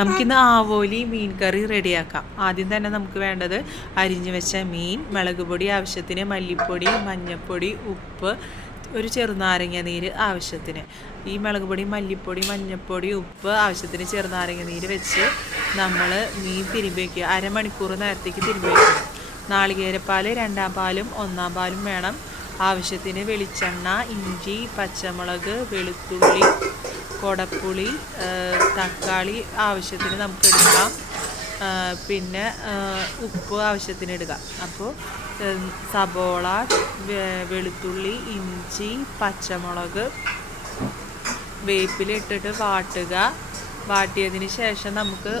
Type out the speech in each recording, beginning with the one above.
നമുക്കിന്ന് ആവോലി മീൻ കറി റെഡിയാക്കാം. ആദ്യം തന്നെ നമുക്ക് വേണ്ടത് അരിഞ്ഞു വെച്ച മീൻ, മുളക് പൊടി ആവശ്യത്തിന്, മല്ലിപ്പൊടി, മഞ്ഞൾപ്പൊടി, ഉപ്പ്, ഒരു ചെറുനാരങ്ങ നീര് ആവശ്യത്തിന്. ഈ മുളക് പൊടി, മല്ലിപ്പൊടി, മഞ്ഞൾപ്പൊടി, ഉപ്പ് ആവശ്യത്തിന് ചെറുനാരങ്ങ നീര് വെച്ച് നമ്മൾ മീൻ തിരുമ്പി വയ്ക്കുക. അരമണിക്കൂർ നേരത്തേക്ക് തിരുമ്പി വയ്ക്കണം. നാളികേരപ്പാൽ 2-ാം പാലും 1-ാം പാലും വേണം. ആവശ്യത്തിന് വെളിച്ചെണ്ണ, ഇഞ്ചി, പച്ചമുളക്, വെളുത്തുള്ളി, കൊടപ്പുളി, തക്കാളി ആവശ്യത്തിന് നമുക്ക് എടുക്കാം. പിന്നെ ഉപ്പ് ആവശ്യത്തിന് ഇടുക. അപ്പോൾ സബോള, വെളുത്തുള്ളി, ഇഞ്ചി, പച്ചമുളക്, വേപ്പില ഇട്ടിട്ട് വാട്ടുക. വാട്ടിയതിന് ശേഷം നമുക്ക്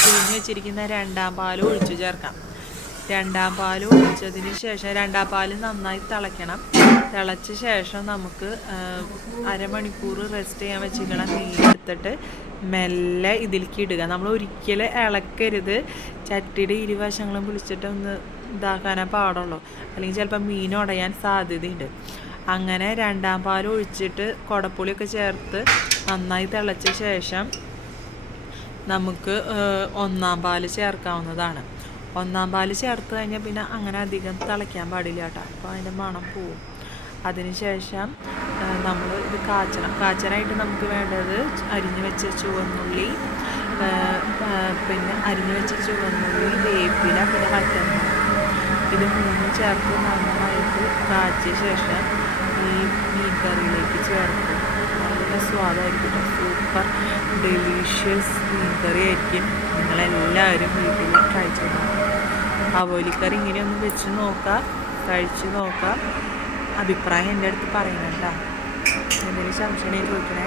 പിഴിഞ്ഞ് വെച്ചിരിക്കുന്ന 2-ാം പാൽ ഒഴിച്ചു ചേർക്കാം. 2-ാം പാൽ ഒഴിച്ചതിന് ശേഷം 2-ാം പാൽ നന്നായി തിളയ്ക്കണം. തിളച്ച ശേഷം നമുക്ക് അരമണിക്കൂർ റെസ്റ്റ് ചെയ്യാൻ വെച്ചിരിക്കണം മീൻ എടുത്തിട്ട് മെല്ലെ ഇതിലേക്ക് ഇടുക. നമ്മൾ ഒരിക്കലും ഇളക്കരുത്. ചട്ടിയുടെ ഇരുവശങ്ങളും പിടിച്ചിട്ട് ഒന്ന് ഇതാക്കാനേ പാടുള്ളൂ, അല്ലെങ്കിൽ ചിലപ്പോൾ മീൻ ഉടയാൻ സാധ്യതയുണ്ട്. അങ്ങനെ 2-ാം പാൽ ഒഴിച്ചിട്ട് കുടപ്പുളിയൊക്കെ ചേർത്ത് നന്നായി തിളച്ച ശേഷം നമുക്ക് 1-ാം പാൽ ചേർക്കാവുന്നതാണ്. 1-ാം പാൽ ചേർത്ത് കഴിഞ്ഞാൽ പിന്നെ അങ്ങനെ അധികം തിളയ്ക്കാൻ പാടില്ല കേട്ടോ, അപ്പോൾ അതിൻ്റെ മണം പോവും. അതിനുശേഷം നമ്മൾ ഇത് കാച്ചനായിട്ട് നമുക്ക് വേണ്ടത് അരിഞ്ഞു വെച്ച ചുവന്നുള്ളി, പിന്നെ അരിഞ്ഞു വെച്ച ചുവന്നുള്ളി, വേപ്പില, പിന്നെ വറ്റൽമുളക്, ഇത് 3 ചേർത്ത് നന്നായിട്ട് കാച്ചിയ ശേഷം ഈ മീൻ കറിയിലേക്ക് ചേർക്കും. നല്ല സ്വാദായിരിക്കും. സൂപ്പർ ഡെലീഷ്യസ് മീൻ കറി ആയിരിക്കും. നിങ്ങളെല്ലാവരും വീട്ടിൽ ട്രൈ ചെയ്യണം. ആവോലിക്കറി ഇങ്ങനെയൊന്ന് വെച്ച് നോക്കാം, കഴിച്ച് നോക്കാം. അഭിപ്രായം എൻ്റെ അടുത്ത് പറയണം കേട്ടോ. എന്തെങ്കിലും സംശയം ചോദിക്കണേ.